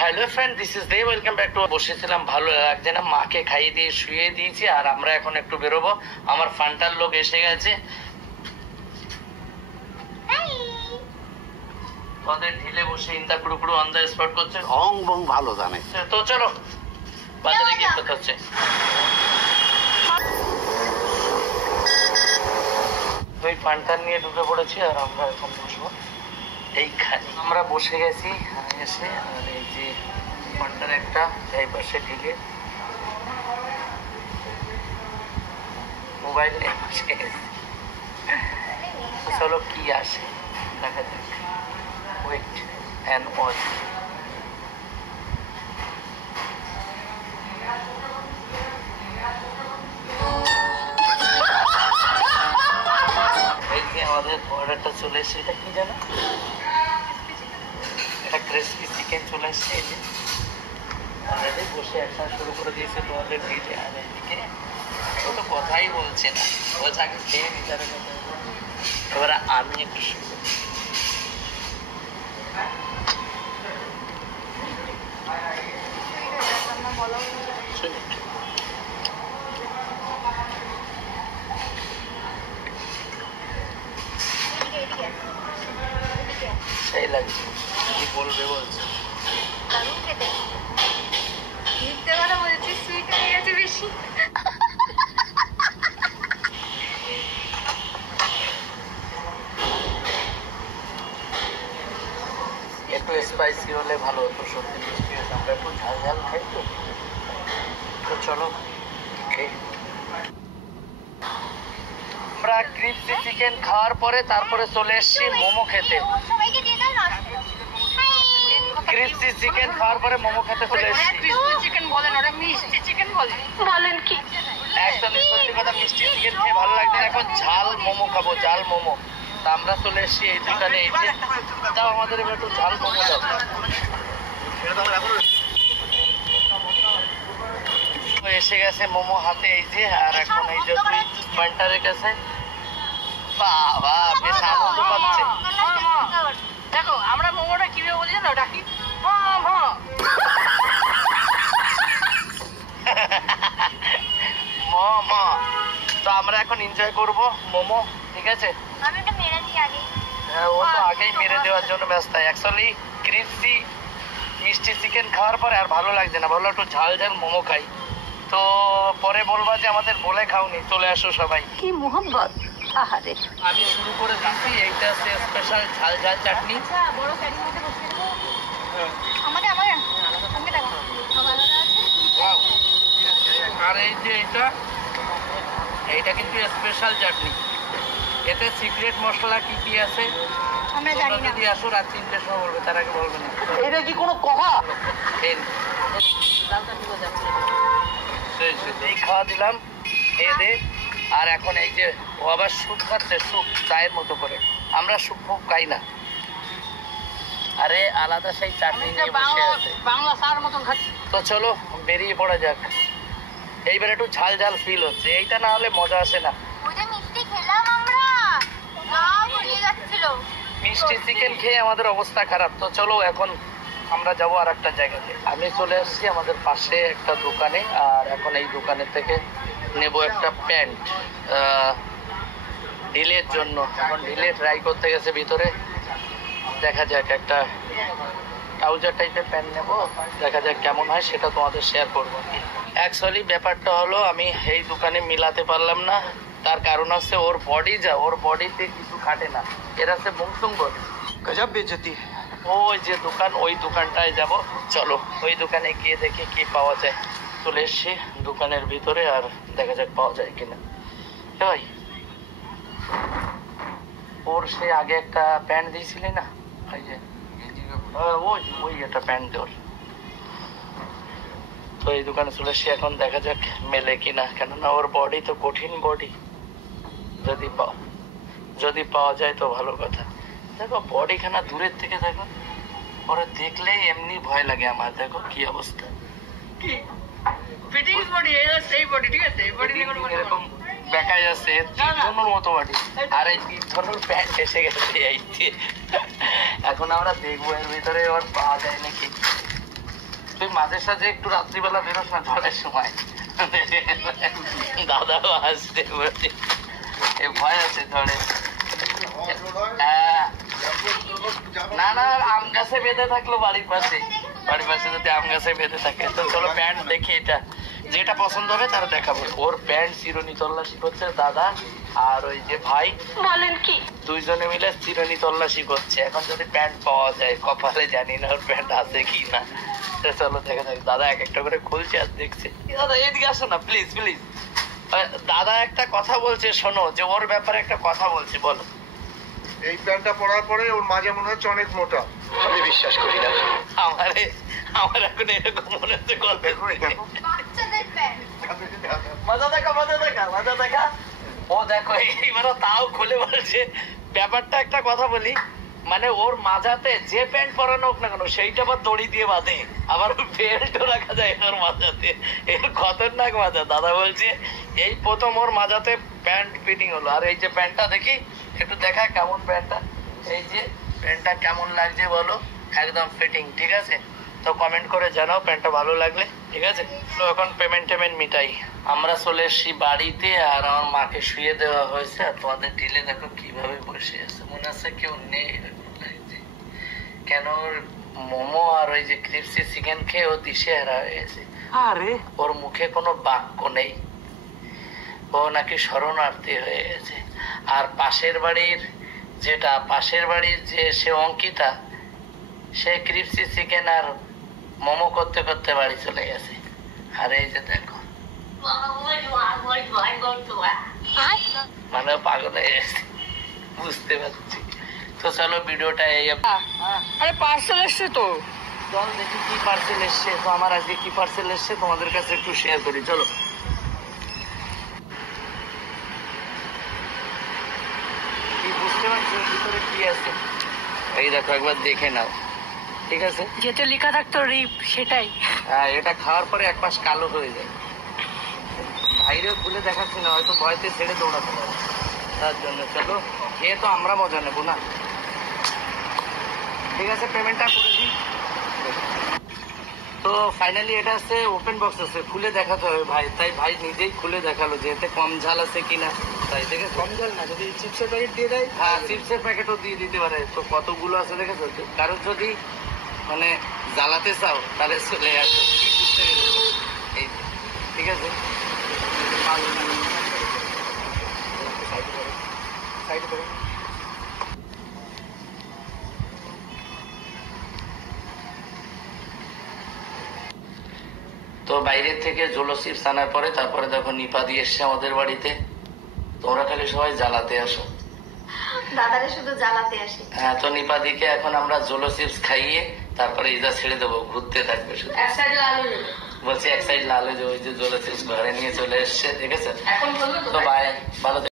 Hello friend, this is Dev. Welcome back to. বসেছিলাম, ভালো লাগছে না, মাকে খাইয়ে দিয়ে শুয়ে দিয়েছি আর আমরা এখন একটু বেরোবো। আমার ফান্টার লোক এসে গেছে, ওদের ঢিলে বসে ইন্দা কুড়ুকুড়ু অন দ্য স্পট করছে, অং বং ভালো জানে। তো চলো বাজারে গিয়ে কথা হচ্ছে। ওই ফান্টার নিয়ে ঢুকে পড়েছি আর আমরা এখন বসবো এইখানে। আমরা বসে গেছি এসে, আর এই যে ফান্টার একটা এই পাশে ঢিলে মোবাইল নিয়ে বসে গেছি। চলো কি আসে দেখা যাক। Wait and watch. এই যে আমাদের অর্ডারটা চলে এসছে, এটা কি জানো? এটা ক্রিসপি চিকেন চলে এসছে। এই যে অলরেডি বসে একসাথে শুরু করে দিয়েছে তোমাদের ভিডিও। আর এদিকে ও তো কথাই বলছে না, ও যাকে খেয়ে বিচারে কথা। এবার আমি একটু শুরু করি। সেই লাগছে, কি বলবে বলছে। একটু স্পাইসি হলে ভালো হতো, সত্যি মিষ্টি হতো। আমরা একটু ঝাল ঝাল খাই তো। তো চলো আমরা ক্রিসপি চিকেন খাওয়ার পরে তারপরে চলে এসেছি মোমো খেতে। ক্রিসপি চিকেন খাওয়ার পরে মোমো খেতে চলে এসেছি। ক্রিসপি চিকেন বলেন, ওটা মিষ্টি চিকেন বলেন। বলেন কি? একদম সত্যি কথা, মিষ্টি চিকেন খেয়ে ভালো লাগছে না, এখন ঝাল মোমো খাবো, ঝাল মোমো। তা আমরা চলে এসেছি এই দোকানে। এই যে দাও আমাদের এবার একটু ঝাল মোমো দাও। এসে গেছে মোমো হাতে, এই যে। আর এখন এই যে তুই বান্টারের কাছে, বাবা বেশ আনন্দ পাচ্ছে। দেখো আমরা মোমোটা কিভাবে বলি জানো, ডাকি মোমো। তো আমরা এখন এনজয় করব মোমো, ঠিক আছে? হ্যাঁ, ও তো আগেই মেরে দেওয়ার জন্য ব্যস্ত। অ্যাকচুয়ালি ক্রিসপি মিষ্টি চিকেন খাওয়ার পরে আর ভালো লাগছে না, ভালো একটু ঝাল ঝাল মোমো খাই। তো পরে বলবা যে আমাদের বলে খাওনি, চলে আসো সবাই। কি মোহাম্মত। আহারে, আমি শুরু করে দিয়েছি। এইটা হচ্ছে স্পেশাল ঝাল ঝাল চাটনি। বড় ক্যারির মধ্যে বসিয়ে দেবো। আমাকে আমাকে দেখো Wow! আর এই যে এইটা কিন্তু স্পেশাল চাটনি। এতে সিক্রেট মশলা কি কি আছে আমরা জানি না। যদি আসো রাত 3টের সময় বলবে, তার আগে বলবে না। এটা কি কোনো কথা? এই খাওয়া দিলাম, খেয়ে দে। আর এখন এই যে ও আবার স্যুপ খাচ্ছে, স্যুপ চায়ের মতো করে। আমরা স্যুপ ফুপ খাই না। আরে আলাদা সেই চাটনি নিয়ে বসে আছে, বাংলা সার মতন খাচ্ছি। তো চলো বেরিয়ে পড়া যাক। এইবার একটু ঝাল ঝাল ফিল হচ্ছে, এইটা না হলে মজা আসে না। ওইটা মিষ্টি খেলাম আমরা, গা গড়িয়ে যাচ্ছিল। মিষ্টি চিকেন খেয়ে আমাদের অবস্থা খারাপ। তো চলো এখন আমরা যাবো আর একটা জায়গাতে। আমি চলে আসছি আমাদের পাশে একটা দোকানে, আর এখন এই দোকানের থেকে নেব একটা প্যান্ট ঢিলের জন্য। এখন ঢিলে ট্রাই করতে গেছে ভিতরে, দেখা যাক একটা ট্রাউজার টাইপের প্যান্ট নেবো, দেখা যাক কেমন হয়, সেটা তোমাদের শেয়ার করবো। অ্যাকচুয়ালি ব্যাপারটা হলো আমি এই দোকানে মিলাতে পারলাম না। তার কারণ হচ্ছে ওর বডি যা, ওর বডিতে কিছু খাটে না। এরা হচ্ছে বংসুং বডি। গজব বেজতি। ওই যে দোকান, ওই দোকানটায় যাব। চলো ওই দোকানে গিয়ে দেখি কি পাওয়া যায়। চলে এসছি দোকানের ভিতরে, আর দেখা যাক পাওয়া যায় কিনা। ভাই ওর সে আগে একটা প্যান্ট দিয়েছিলি না, ওই যে ওই একটা প্যান্ট দেওয়ার। তো এই দোকানে চলে এসছি, এখন দেখা যাক মেলে কিনা, কেননা ওর বডি তো কঠিন বডি। যদি পাওয়া যায় তো ভালো কথা। দেখো বডিখানা দূরের থেকে দেখো, পরে দেখলেই এমনি ভয় লাগে আমার। দেখো কি অবস্থা, কি ফিটিংস বডি, এটা সেই বডি, ঠিক আছে? এই বডি নিয়ে কোনো কথা এরকম বেকায় যাচ্ছে ধনুর মতো বডি। আর এই ধনুর প্যান্ট এসে গেছে এই যে। এখন আমরা দেখবো এর ভিতরে ওর পাওয়া যায় নাকি। তুই মাঝে সাঝে একটু রাত্রিবেলা বেরোস না ঝড়ের সময়, দাদাও আসতে বলছে এ ভয় আছে ঝড়ে। না না, আম গাছে বেঁধে থাকলো বাড়ির পাশে যদি আম গাছে বেঁধে থাকে। তো চলো প্যান্ট দেখি, এটা যেটা পছন্দ হবে তারা দেখাবো। ওর প্যান্ট চিরুনি তল্লাশি করছে দাদা আর ওই যে ভাই, বলেন কি? দুইজনে মিলে চিরুনি তল্লাশি করছে। এখন যদি প্যান্ট পাওয়া যায়, কপালে জানি না ওর প্যান্ট আছে কি না। তো চলো দেখা যাক। দাদা এক একটা করে খুলছে আর দেখছে। দাদা এদিকে আসো না প্লিজ প্লিজ। দাদা একটা কথা বলছে, শোনো, যে ওর ব্যাপারে একটা কথা বলছে, বলো। এই প্যান্টটা পরার পরে ওর মাঝে মনে হচ্ছে অনেক মোটা। আমি বিশ্বাস করি না। আমার এখন এরকম মনে হচ্ছে গল্পে বাচ্চাদের প্যান্ট। মজা দেখা। ও দেখো এইবারও তাও খুলে বলছে। ব্যাপারটা একটা কথা বলি, মানে ওর মাজাতে যে প্যান্ট পরানো হোক না কেন সেইটা আবার দড়ি দিয়ে বাঁধে, আবার বেল্টও রাখা যায় ওর মাজাতে। এর খতরনাক মাজা। দাদা বলছে এই প্রথম ওর মাজাতে প্যান্ট ফিটিং হলো। আর এই যে প্যান্টটা দেখি একটু দেখা কেমন প্যান্টটা, এই যে প্যান্টটা কেমন লাগছে বলো, একদম ফিটিং ঠিক আছে। তো কমেন্ট করে জানাও প্যান্টটা ভালো লাগলে, ঠিক আছে। তো এখন পেমেন্ট মিটাই। আমরা চলে এসছি বাড়িতে, আর আমার মাকে শুয়ে দেওয়া হয়েছে। আর তোমাদের ঢিলে দেখো কিভাবে বসে আছে, মনে আছে কেউ নেই এরকম লাগছে। কেন ওর মোমো আর ওই যে ক্রিপসি চিকেন খেয়ে ও দিশেহারা হয়ে গেছে। আরে ওর মুখে কোনো বাক্য নেই, ও নাকি শরণার্থী হয়ে গেছে। আর পাশের বাড়ির যে সে অঙ্কিতা, সে ক্রিপসি চিকেন আর মোমো করতে করতে বাড়ি চলে গেছে। আর এই যে দেখো মানে পাগল হয়ে গেছে, বুঝতে পারছি। তো চলো ভিডিওটা এই আরে পার্সেল এসছে তো। চল দেখি কি পার্সেল এসছে। তো আমার আজকে কি পার্সেল এসছে তোমাদের কাছে একটু শেয়ার করি, চলো। কি বুঝতে পারছো এর ভিতরে কি আছে? এই দেখো একবার দেখে নাও, ঠিক আছে। যেটা লেখা থাকতো রিপ, সেটাই। হ্যাঁ, এটা খাওয়ার পরে এক পাশ কালো হয়ে যায়। বাইরেও খুলে দেখাচ্ছি না, হয়তো ভয়তে ছেড়ে দৌড়াতে পারে, তার জন্য। চলো খেয়ে তো আমরা মজা নেবো না, ঠিক আছে। পেমেন্টটা করে দিই। তো ফাইনালি এটা আছে ওপেন বক্স আছে, খুলে দেখাতে হবে ভাই। তাই ভাই নিজেই খুলে দেখালো যে এতে কম ঝাল আছে কিনা। তাই দেখে কম ঝাল না, যদি চিপসের প্যাকেট দিয়ে দেয়, হ্যাঁ চিপসের প্যাকেটও দিয়ে দিতে পারে। তো কতগুলো আছে দেখেছো? কারণ যদি মানে জ্বালাতে চাও তাহলে চলে আসো, কি বুঝতে পেরেছো? এই ঠিক আছে। তো বাইরের থেকে জোলো চিপস আনার পরে তারপরে দেখো নিপা দিয়ে এসছে আমাদের বাড়িতে। তোমরা খালি সবাই জ্বালাতে আসো। দাদারে শুধু জ্বালাতে আসে। হ্যাঁ, তো নিপা দিকে এখন আমরা জোলো চিপস খাইয়ে তারপরে ইজা ছেড়ে দেবো, ঘুরতে থাকবে শুধু। এক সাইড লাল বলছি এক সাইড লাল হয়ে যাবে। ওই যে জোলো চিপস ঘরে নিয়ে চলে এসছে, ঠিক আছে। এখন বললো তো বাই, ভালো থেকো।